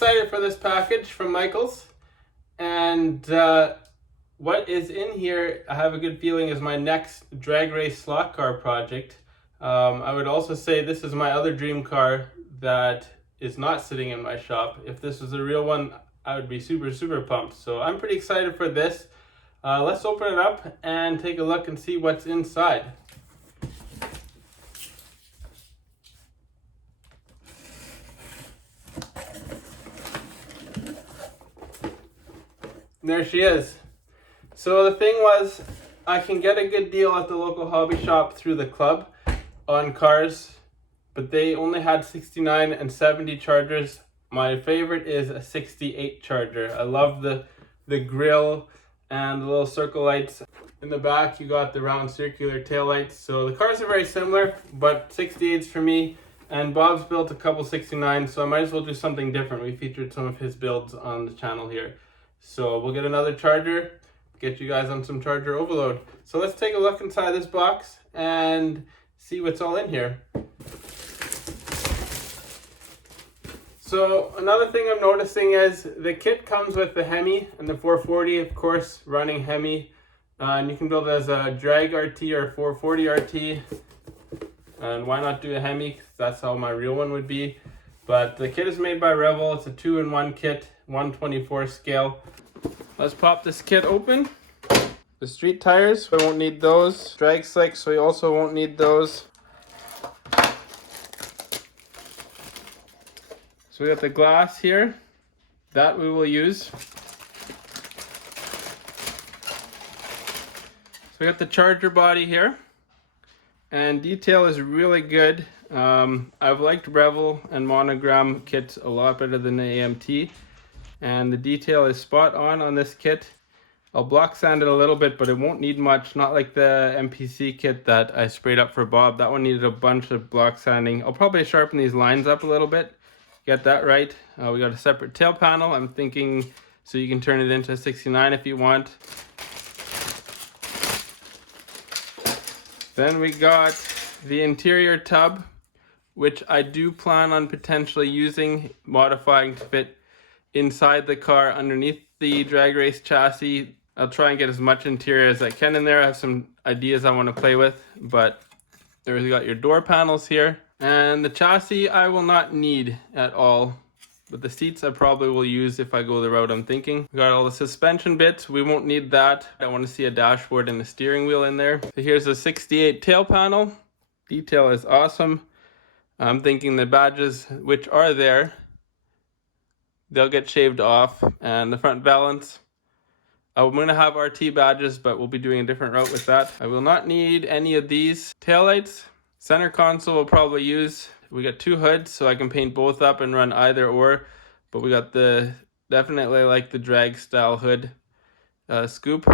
excited for this package from Michaels. And what is in here, I have a good feeling, is my next drag race slot car project. I would also say this is my other dream car that is not sitting in my shop. If this was a real one, I would be super pumped. So I'm pretty excited for this. Let's open it up and take a look and see what's inside. There she is. So the thing was, I can get a good deal at the local hobby shop through the club on cars, but they only had 69 and 70 chargers. My favorite is a 68 Charger. I love the grille and the little circle lights. In the back, you got the round circular tail lights. So the cars are very similar, but 68s for me. And Bob's built a couple 69s, so I might as well do something different. We featured some of his builds on the channel here. So we'll get another charger, get you guys on some charger overload. So let's take a look inside this box and see what's all in here. So another thing I'm noticing is the kit comes with the Hemi and the 440, of course, running Hemi. And you can build it as a drag RT or 440 RT. And why not do a Hemi? 'Cause that's how my real one would be. But the kit is made by Revel. It's a 2-in-1 kit, 1/24 scale. Let's pop this kit open. The street tires, we won't need those. Drag slicks, we also won't need those. So we got the glass here. That we will use. So we got the charger body here. And detail is really good. I've liked Revel and Monogram kits a lot better than the AMT. And the detail is spot on this kit. I'll block sand it a little bit, but it won't need much. Not like the MPC kit that I sprayed up for Bob. That one needed a bunch of block sanding. I'll probably sharpen these lines up a little bit. Get that right. We got a separate tail panel. I'm thinking so you can turn it into a 69 if you want. Then we got the interior tub, which I do plan on potentially using, modifying to fit inside the car underneath the drag race chassis. I'll try and get as much interior as I can in there. I have some ideas I want to play with, but there's got your door panels here. And the chassis I will not need at all, but the seats I probably will use if I go the route I'm thinking. We got all the suspension bits. We won't need that. I want to see a dashboard and a steering wheel in there. So here's a 68 tail panel. Detail is awesome. I'm thinking the badges, which are there, they'll get shaved off. And the front valance, I'm going to have RT badges, but we'll be doing a different route with that. I will not need any of these taillights. Center console we'll probably use. We got two hoods, so I can paint both up and run either or. But we got the, definitely like the drag style hood scoop.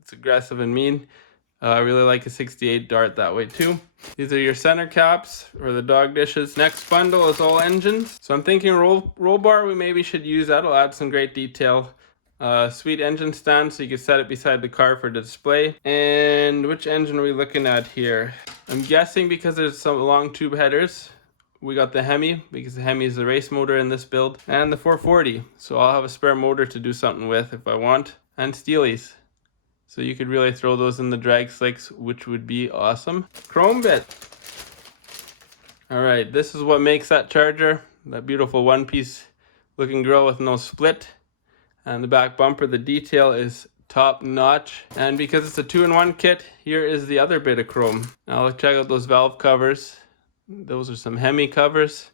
It's aggressive and mean. I really like a 68 Dart that way too. These are your center caps or the dog dishes. Next bundle is all engines. So I'm thinking roll bar we maybe should use. That'll add some great detail. Sweet engine stand so you can set it beside the car for display. And which engine are we looking at here? I'm guessing because there's some long tube headers, we got the Hemi, because the Hemi is the race motor in this build, and the 440. So I'll have a spare motor to do something with if I want. And Steelies. So you could really throw those in the drag slicks, which would be awesome. Chrome bit. All right, this is what makes that charger. That beautiful one-piece looking grill with no split. And the back bumper, the detail is top notch. And because it's a 2-in-1 kit, here is the other bit of chrome. Now let's check out those valve covers. Those are some Hemi covers.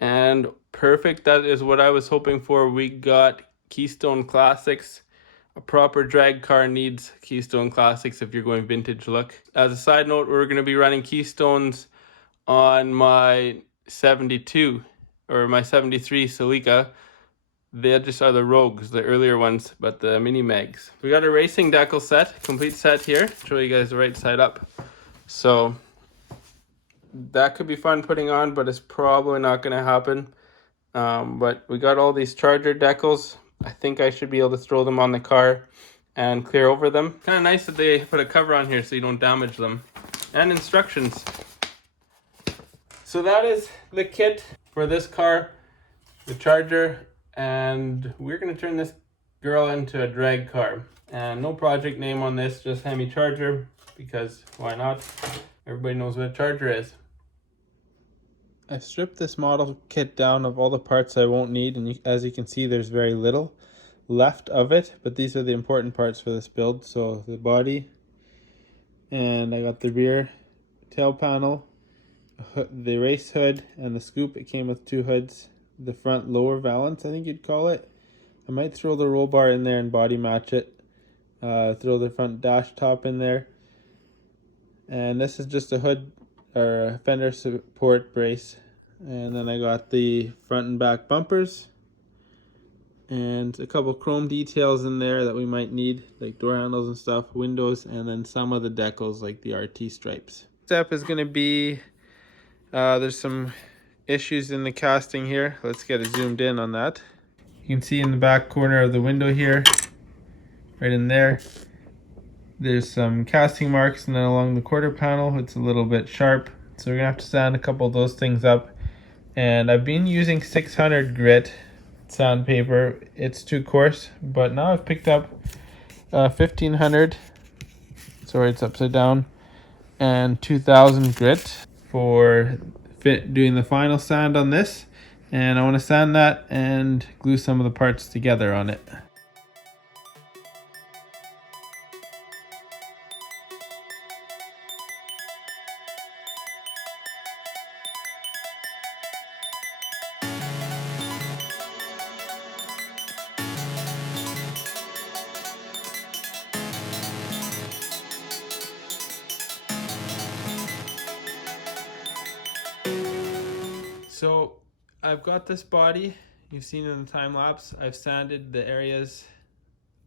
And perfect, that is what I was hoping for. We got Keystone Classics. A proper drag car needs Keystone Classics if you're going vintage look. As a side note, we're going to be running Keystones on my 72 or my 73 Celica. They just are the Rogues, the earlier ones, but the mini mags. We got a racing decal set, complete set here. Show you guys the right side up. So that could be fun putting on, but it's probably not going to happen. But we got all these charger decals. I think I should be able to throw them on the car and clear over them. Kind of nice that they put a cover on here so you don't damage them. And instructions. So that is the kit for this car, the charger and we're going to turn this girl into a drag car. And no project name on this, just Hemi Charger, because why not? Everybody knows what a Charger is. I've stripped this model kit down of all the parts I won't need, and as you can see, there's very little left of it, but these are the important parts for this build. So the body, and I got the rear tail panel, the race hood, and the scoop. It came with 2 hoods. The front lower valance, I think you'd call it. I might throw the roll bar in there and body match it. Throw the front dash top in there. And this is just a hood or a fender support brace. And then I got the front and back bumpers. And a couple chrome details in there that we might need, like door handles and stuff, windows, and then some of the decals like the RT stripes. Step is going to be, there's some issues in the casting here. Let's get it zoomed in on that. You can see in the back corner of the window here, right in there, there's some casting marks, and then along the quarter panel it's a little bit sharp, so we're gonna have to sand a couple of those things up. And I've been using 600 grit sandpaper. It's too coarse, but now I've picked up 1500, sorry it's upside down, and 2000 grit for doing the final sand on this. And I want to sand that and glue some of the parts together on it. So I've got this body, you've seen in the time lapse. I've sanded the areas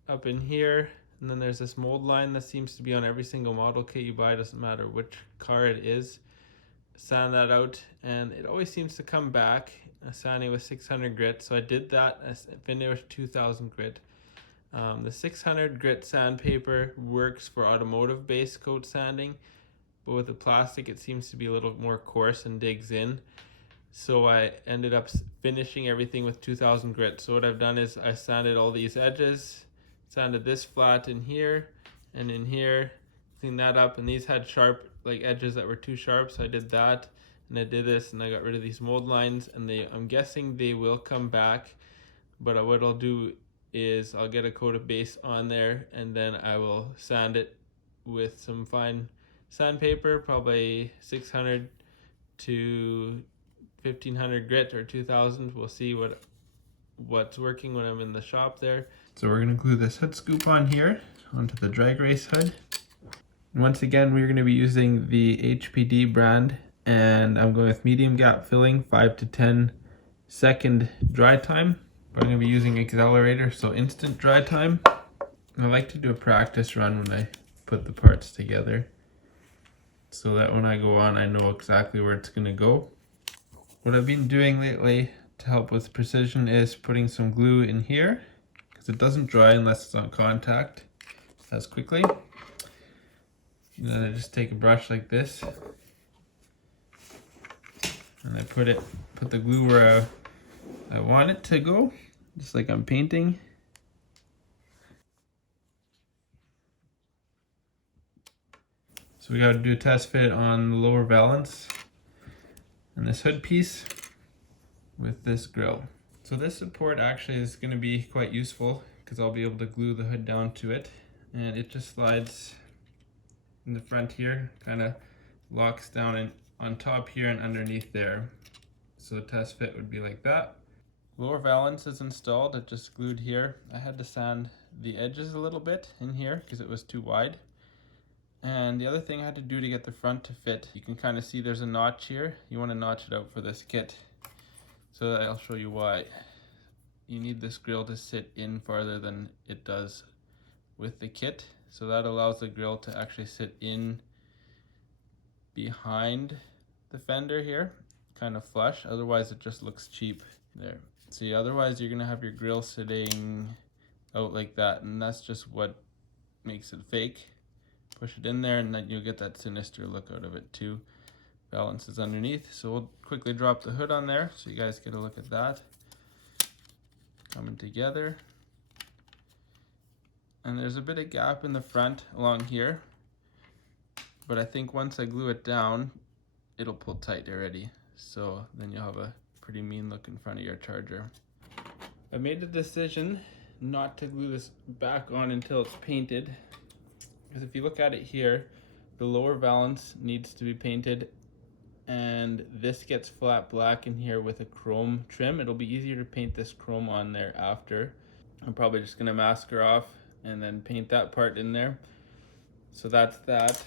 up in here, and then there's this mold line that seems to be on every single model kit you buy, doesn't matter which car it is. Sand that out, and it always seems to come back. Sanding with 600 grit, so I did that. I finished with 2000 grit. The 600 grit sandpaper works for automotive base coat sanding, but with the plastic it seems to be a little more coarse and digs in. So I ended up finishing everything with 2000 grit. So what I've done is I sanded all these edges, sanded this flat in here and in here, cleaned that up, and these had sharp like edges that were too sharp, so I did that, and I did this, and I got rid of these mold lines, and I'm guessing they will come back, but what I'll do is I'll get a coat of base on there, and then I will sand it with some fine sandpaper, probably 600 to 1500 grit or 2000. We'll see what's working when I'm in the shop there. So we're going to glue this hood scoop on here onto the drag race hood. And once again, we're going to be using the HPD brand, and I'm going with medium gap filling, 5 to 10 second dry time. But I'm going to be using accelerator, so instant dry time. And I like to do a practice run when I put the parts together, so that when I go on I know exactly where it's going to go. What I've been doing lately to help with precision is putting some glue in here, because it doesn't dry unless it's on contact as quickly. And then I just take a brush like this, and I put the glue where I want it to go, just like I'm painting. So we got to do a test fit on the lower valance and this hood piece with this grill. So this support actually is going to be quite useful, because I'll be able to glue the hood down to it, and it just slides in the front here, kind of locks down on top here and underneath there. So the test fit would be like that. Lower valance is installed, it just glued here. I had to sand the edges a little bit in here because it was too wide. And the other thing I had to do to get the front to fit, you can kind of see there's a notch here. You want to notch it out for this kit. So I'll show you why. You need this grill to sit in farther than it does with the kit. So that allows the grill to actually sit in behind the fender here, kind of flush. Otherwise it just looks cheap there. See, otherwise you're gonna have your grill sitting out like that, and that's just what makes it fake. Push it in there and then you'll get that sinister look out of it too. Valance is underneath, so we'll quickly drop the hood on there so you guys get a look at that. coming together. And there's a bit of gap in the front along here, but I think once I glue it down, it'll pull tight already. So then you'll have a pretty mean look in front of your Charger. I made the decision not to glue this back on until it's painted, because if you look at it here, the lower valance needs to be painted, and this gets flat black in here with a chrome trim. It'll be easier to paint this chrome on there after. I'm probably just gonna mask her off and then paint that part in there. So that's that.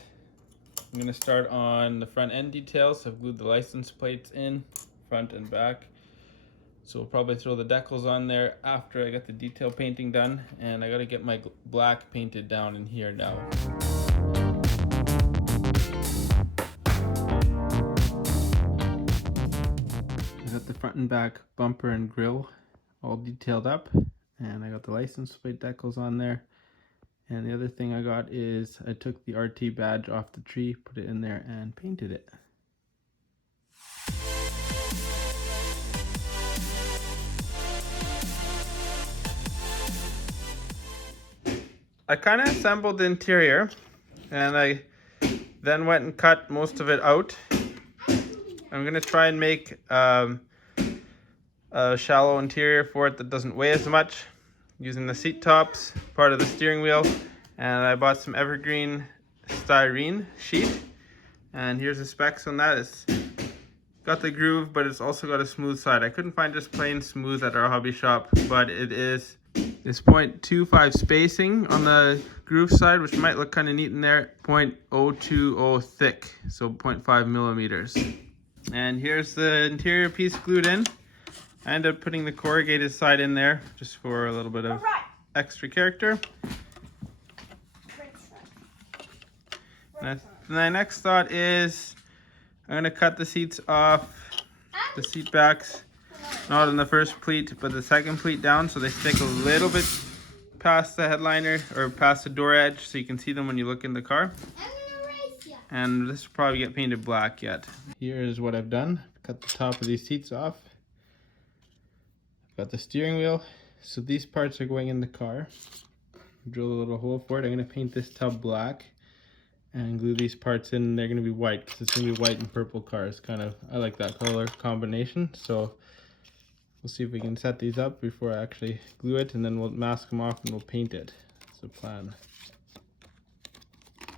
I'm gonna start on the front end details. I've glued the license plates in, front and back. So we'll probably throw the decals on there after I get the detail painting done, and I gotta get my black painted down in here now. I got the front and back bumper and grille all detailed up, and I got the license plate decals on there. And the other thing I got is I took the RT badge off the tree, put it in there, and painted it. I kind of assembled the interior, and I then went and cut most of it out. I'm going to try and make a shallow interior for it that doesn't weigh as much, using the seat tops, part of the steering wheel, and I bought some evergreen styrene sheet, and here's the specs on that. It's got the groove, but it's also got a smooth side. I couldn't find just plain smooth at our hobby shop, but it is this 0.25 spacing on the groove side, which might look kind of neat in there. 0.020 thick, so 0.5 millimeters. And here's the interior piece glued in. I ended up putting the corrugated side in there just for a little bit of extra character. My next thought is I'm going to cut the seats off, the seat backs, not on the first pleat, but the second pleat down, so they stick a little bit past the headliner or past the door edge, so you can see them when you look in the car. And this will probably get painted black yet. Here's what I've done. Cut the top of these seats off. Got the steering wheel. So these parts are going in the car. Drill a little hole for it. I'm going to paint this tub black and glue these parts in. They're going to be white because it's going to be white and purple cars. I like that color combination. So we'll see if we can set these up before I actually glue it, and then we'll mask them off and we'll paint it. That's the plan.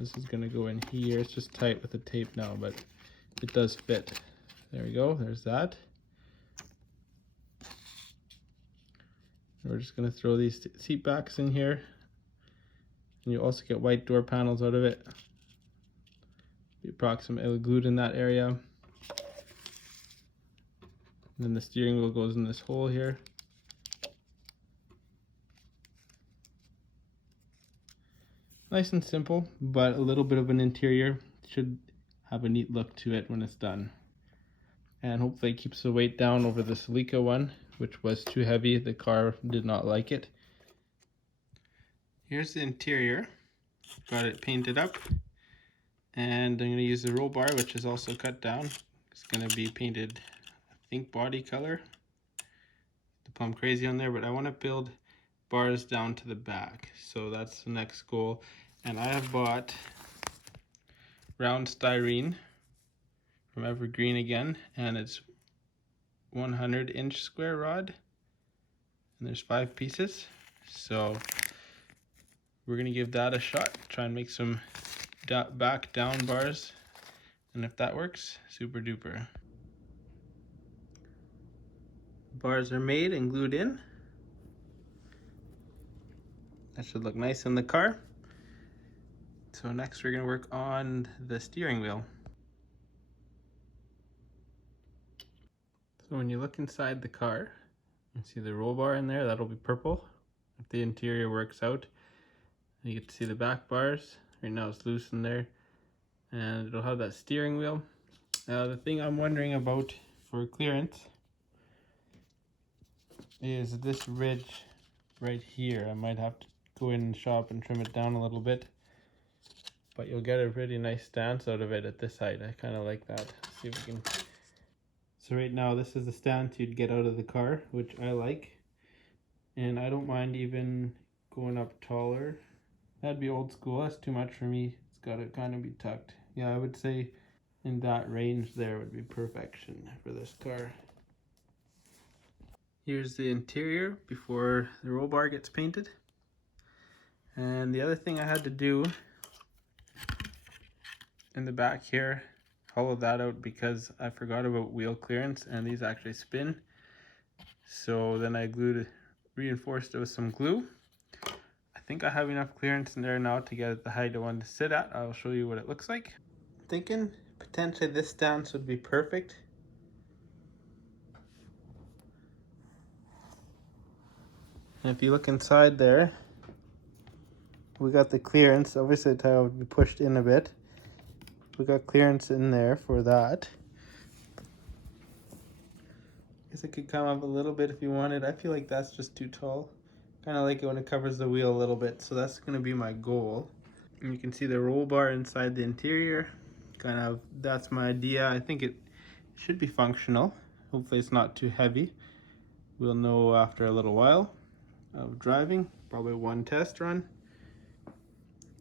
This is going to go in here. It's just tight with the tape now, but it does fit. There we go. There's that. We're just going to throw these seat backs in here. And you also get white door panels out of it. Be approximately glued in that area. And then the steering wheel goes in this hole here. Nice and simple, but a little bit of an interior. Should have a neat look to it when it's done. And hopefully it keeps the weight down over the Celica one, which was too heavy. The car did not like it. Here's the interior. Got it painted up. And I'm going to use the roll bar, which is also cut down. It's going to be painted, I think, body color. The Plum Crazy on there, but I want to build bars down to the back. So that's the next goal. And I have bought round styrene from Evergreen again, and it's 100-inch square rod, and there's 5 pieces. So we're gonna give that a shot, try and make some back down bars, and if that works, super duper. Bars are made and glued in. That should look nice in the car. So next we're gonna work on the steering wheel. So when you look inside the car, you see the roll bar in there. That'll be purple if the interior works out. And you get to see the back bars. Right now it's loose in there, and it'll have that steering wheel. The thing I'm wondering about for clearance is this ridge right here. I might have to go in the shop and trim it down a little bit, but you'll get a really nice stance out of it at this height. I kind of like that. Let's see if we can. So right now this is the stance you'd get out of the car, which I like. And I don't mind even going up taller. That'd be old school, that's too much for me. It's gotta kind of be tucked. Yeah, I would say in that range there would be perfection for this car. Here's the interior before the roll bar gets painted. And the other thing I had to do in the back here, hollow that out because I forgot about wheel clearance and these actually spin. So then I reinforced it with some glue. I think I have enough clearance in there now to get it the height I want to sit at. I'll show you what it looks like. Thinking potentially this stance would be perfect. And if you look inside there, we got the clearance. Obviously the tire would be pushed in a bit. We got clearance in there for that. Guess it could come up a little bit if you wanted. I feel like that's just too tall. Kind of like it when it covers the wheel a little bit. So that's going to be my goal. And you can see the roll bar inside the interior. Kind of, that's my idea. I think it should be functional. Hopefully it's not too heavy. We'll know after a little while of driving. Probably one test run.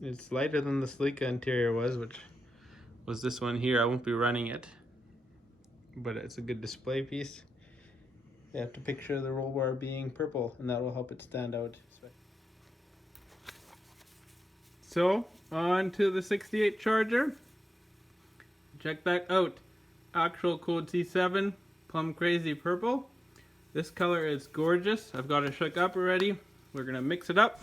It's lighter than the Sleeka interior was, which was this one here. I won't be running it, but it's a good display piece. You have to picture the roll bar being purple, and that will help it stand out. So, on to the 68 Charger. Check that out. Actual code C7, Plum Crazy Purple. This color is gorgeous. I've got it shook up already. We're gonna mix it up.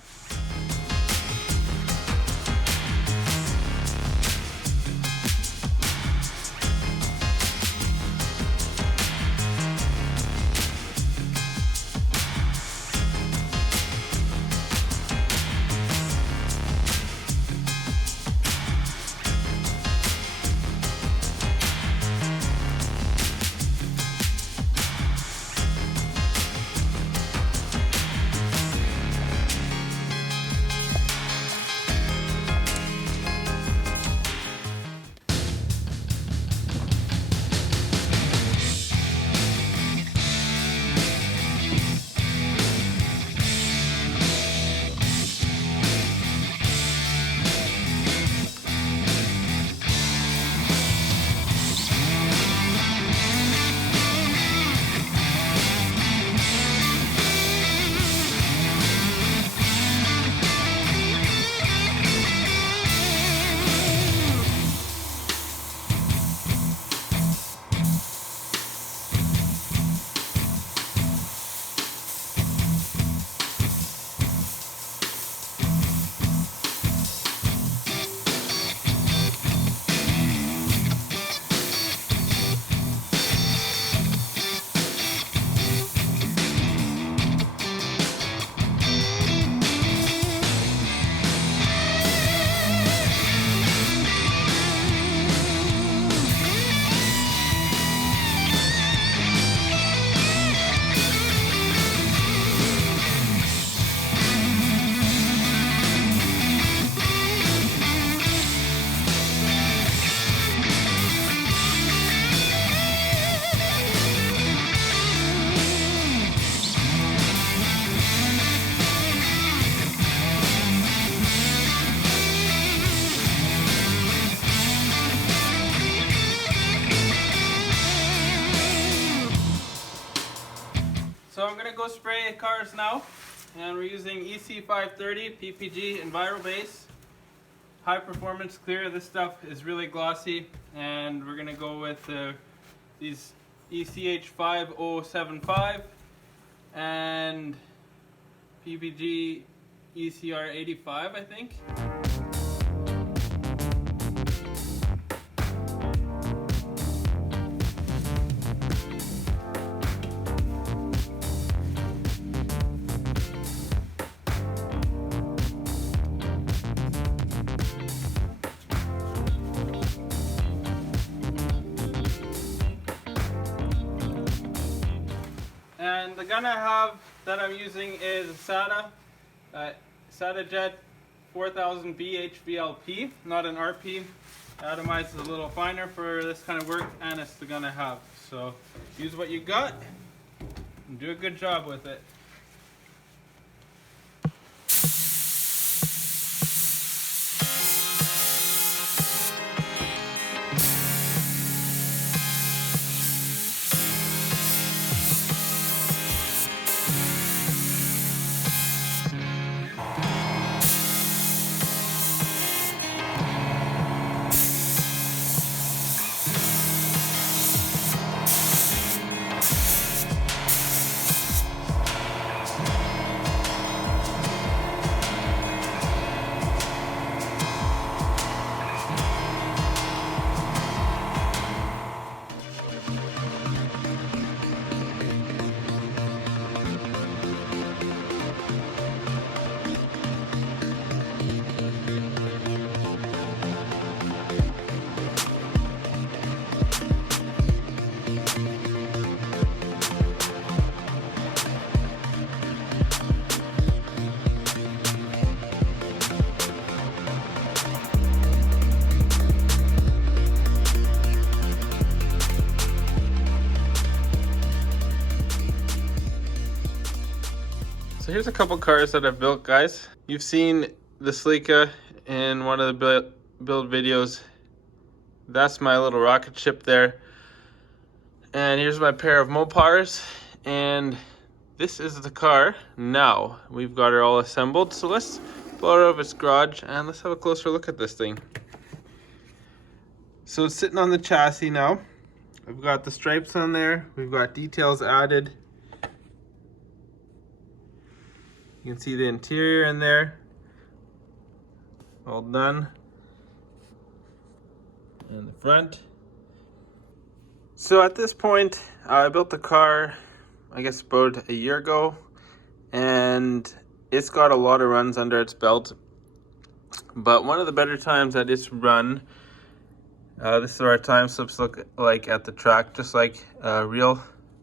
So I'm gonna go spray cars now, and we're using EC530 PPG EnviroBase. High performance clear. This stuff is really glossy, and we're gonna go with these ECH5075 and PPG ECR85, I think. And the gun I have that I'm using is a SATA Jet 4000 BHVLP, not an RP. Atomized is a little finer for this kind of work, and it's the gun I have. So use what you got and do a good job with it. So here's a couple cars that I've built, guys. You've seen the Celica in one of the build videos. That's my little rocket ship there. And here's my pair of Mopars. And this is the car now. We've got her all assembled. So let's blow it out of its garage and let's have a closer look at this thing. So it's sitting on the chassis now. I've got the stripes on there. We've got details added. You can see the interior in there. All done. And the front. So at this point, I built the car, I guess about a year ago, and it's got a lot of runs under its belt. But one of the better times that it's run, this is what our time slips look like at the track, just like a real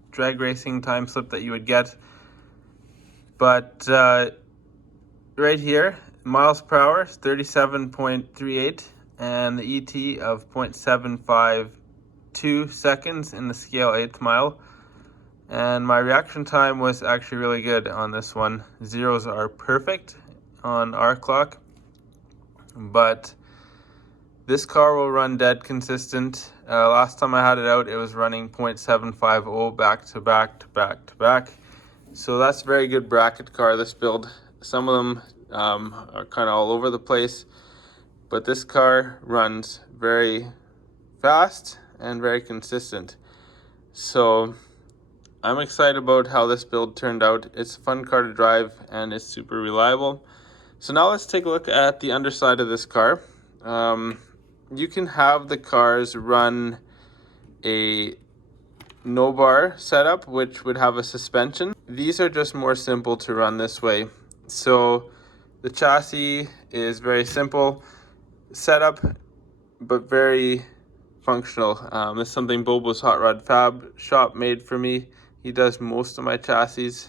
drag racing time slip that you would get. But right here, miles per hour is 37.38 and the ET of 0.752 seconds in the scale 8th mile. And my reaction time was actually really good on this one. Zeros are perfect on our clock, but this car will run dead consistent. Last time I had it out, it was running 0.750 back to back to back to back. So that's a very good bracket car, this build. Some of them are kind of all over the place, but this car runs very fast and very consistent. So I'm excited about how this build turned out. It's a fun car to drive and it's super reliable. So now let's take a look at the underside of this car. You can have the cars run a no bar setup, which would have a suspension. These are just more simple to run this way. So the chassis is very simple setup, but very functional. This is something Bobo's Hot Rod Fab Shop made for me. He does most of my chassis.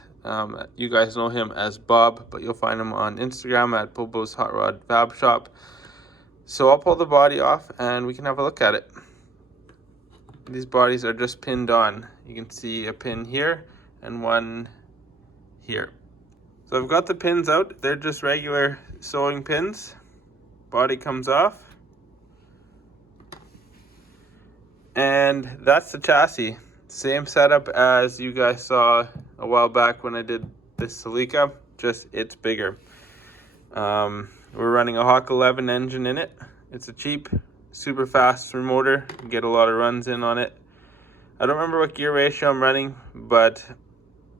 You guys know him as Bob, but you'll find him on Instagram at Bobo's Hot Rod Fab Shop. So I'll pull the body off and we can have a look at it. These bodies are just pinned on. You can see a pin here and one here. So I've got the pins out. They're just regular sewing pins. Body comes off. And that's the chassis. Same setup as you guys saw a while back when I did this Celica, just it's bigger. We're running a Hawk 11 engine in it. It's a cheap, super fast motor. You get a lot of runs in on it. I don't remember what gear ratio I'm running, but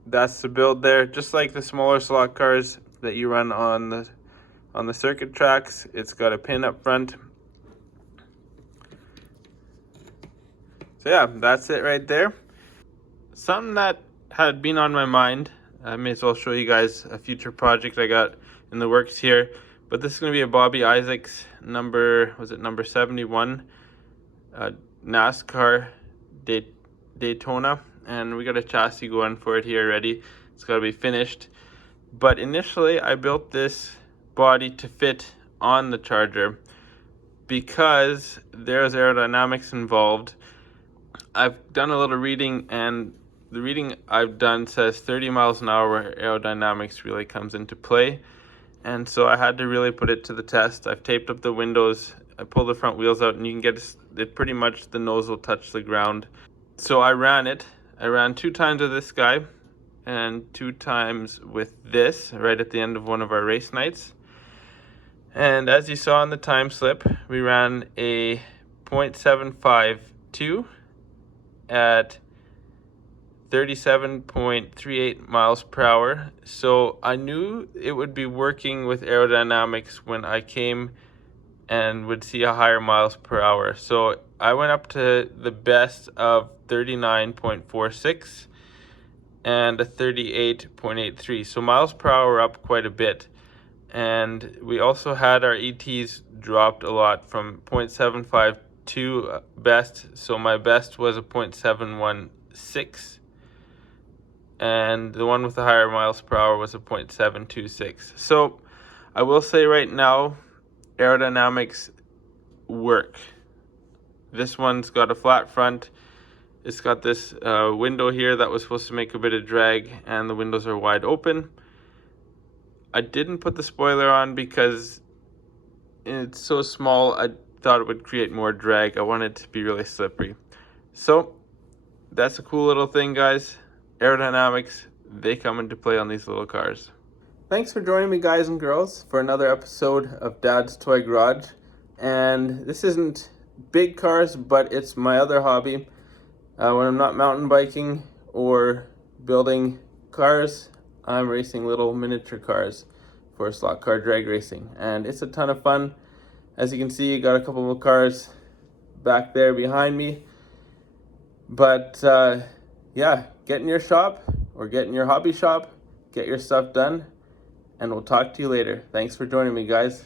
that's the build there. Just like the smaller slot cars that you run on the circuit tracks, it's got a pin up front. So yeah, that's it right there. Something that had been on my mind, I may as well show you guys a future project I got in the works here. But this is going to be a Bobby Isaacs number 71 NASCAR Daytona, and we got a chassis going for it here already. It's got to be finished. But initially I built this body to fit on the Charger because there's aerodynamics involved. I've done a little reading, and the reading I've done says 30 miles an hour where aerodynamics really comes into play. And so I had to really put it to the test. I've taped up the windows, I pulled the front wheels out, and you can get it pretty much, the nose will touch the ground. So I ran it. I ran 2 times with this guy and 2 times with this right at the end of one of our race nights. And as you saw in the time slip, we ran a 0.752 at 37.38 miles per hour. So I knew it would be working with aerodynamics when I came and would see a higher miles per hour. So I went up to the best of 39.46 and a 38.83. So miles per hour up quite a bit. And we also had our ETs dropped a lot from 0.752 best. So my best was a 0.716. And the one with the higher miles per hour was a 0.726. So I will say right now, aerodynamics work. This one's got a flat front. It's got this window here that was supposed to make a bit of drag, and the windows are wide open. I didn't put the spoiler on because it's so small. I thought it would create more drag. I want it to be really slippery. So that's a cool little thing, guys. Aerodynamics, they come into play on these little cars. Thanks for joining me, guys and girls, for another episode of Dad's Toy Garage. And this isn't big cars, but it's my other hobby. When I'm not mountain biking or building cars, I'm racing little miniature cars for slot car drag racing. And it's a ton of fun. As you can see, you got a couple of cars back there behind me. But yeah, get in your shop or get in your hobby shop, get your stuff done, and we'll talk to you later. Thanks for joining me, guys.